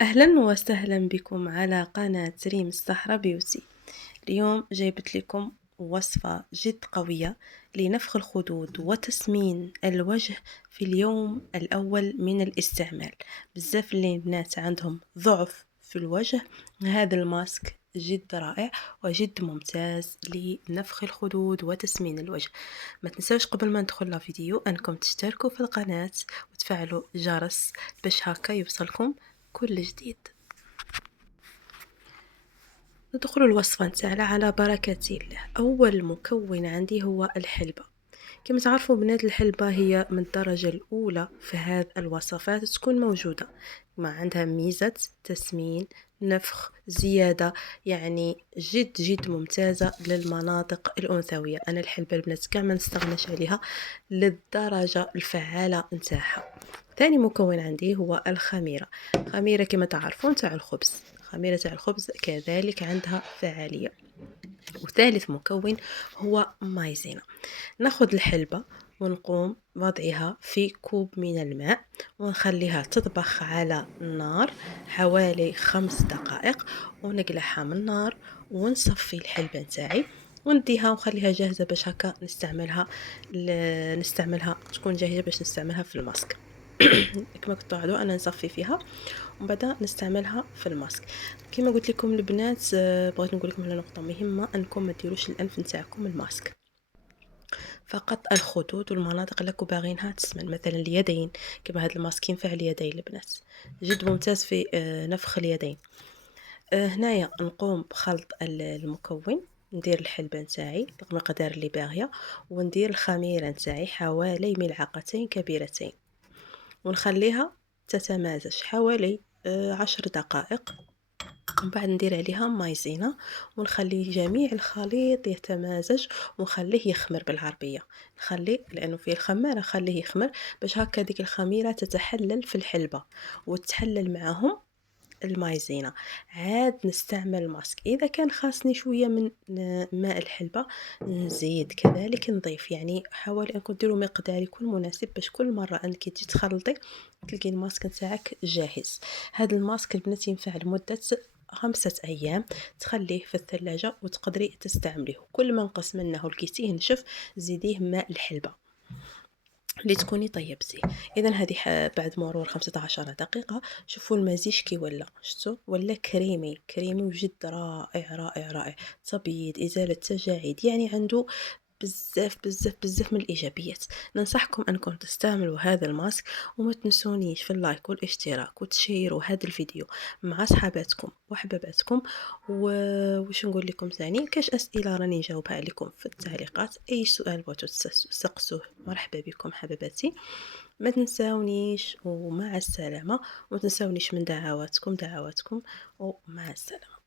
أهلا وسهلا بكم على قناة ريم الصحراء بيوتي. اليوم جايبت لكم وصفة جد قوية لنفخ الخدود وتسمين الوجه في اليوم الأول من الاستعمال. بزاف اللي البنات عندهم ضعف في الوجه، هذا الماسك جد رائع وجد ممتاز لنفخ الخدود وتسمين الوجه. ما تنسوش قبل ما ندخل الفيديو أنكم تشتركوا في القناة وتفعلوا الجرس باش هكا يوصلكم كل جديد. ندخل الوصفة نتاعنا على بركة الله. أول مكون عندي هو الحلبة. كما تعرفوا بنات، الحلبة هي من الدرجة الأولى في هذه الوصفات تكون موجودة، ما عندها ميزة تسمين، نفخ، زيادة، يعني جد جد ممتازة للمناطق الأنثوية. أنا الحلبة البنات كاع ما نستغناش عليها للدرجة الفعالة نتاعها. ثاني مكون عندي هو الخميرة. خميرة كما تعرفون تاع الخبز، خميرة تاع الخبز كذلك عندها فعالية. وثالث مكون هو مايزينا. ناخذ الحلبة ونقوم وضعها في كوب من الماء ونخليها تطبخ على النار حوالي 5 دقائق، ونقلعها من النار ونصفي الحلبة نتاعي ونديها ونخليها جاهزة باش هكا نستعملها تكون جاهزة باش نستعملها في الماسك. كما كنتوا تعودوا انا نصفي فيها ومن بعد نستعملها في الماسك. كما قلت لكم البنات، بغيت نقول لكم على نقطه مهمه، انكم ما ديروش الانف نتاعكم الماسك، فقط الخدود والمناطق اللي باغينها تسمن، مثلا اليدين. كما هذا الماسك ينفع اليدين البنات، جد ممتاز في نفخ اليدين. هنايا نقوم بخلط المكون، ندير الحلبة نتاعي المقدار اللي باغيه، وندير الخميره نتاعي حوالي ملعقتين كبيرتين، ونخليها تتمازج حوالي 10 دقائق. ومن بعد ندير عليها مايزينا ونخليه جميع الخليط يتمازج ونخليه يخمر بالعربية. نخليه لأنه فيه الخمارة، نخليه يخمر باش هكا ديك الخميرة تتحلل في الحلبة وتحلل معهم المايزينا. عاد نستعمل ماسك. اذا كان خاصني شويه من ماء الحلبه نزيد كذلك نضيف، يعني حاول انكم ديروا مقدار يكون مناسب باش كل مره انك تجي تخلطي تلقي الماسك نتاعك جاهز. هذا الماسك البنات ينفع لمده 5 أيام، تخليه في الثلاجة وتقدري تستعمليه. كل ما نقص منه لقيتيه نشف زيديه ماء الحلبة اللي تكوني طيبتيه. اذا هذه بعد مرور 15 دقيقه شوفوا المزيج كي ولا، شفتوا ولا كريمي كريمي وجد رائع رائع رائع. تبييض، ازاله تجاعيد، يعني عنده بزاف بزاف بزاف من الايجابيات. ننصحكم انكم تستعملوا هذا الماسك، وما تنسونيش في اللايك والاشتراك وتشيروا هذا الفيديو مع صحاباتكم وحباباتكم. وش نقول لكم ثاني، كاش اسئله راني نجاوبها لكم في التعليقات. اي سؤال بغيتو تسقسوه مرحبا بكم حباباتي. ما تنساونيش ومع السلامه، وما تنساونيش من دعواتكم ومع السلامه.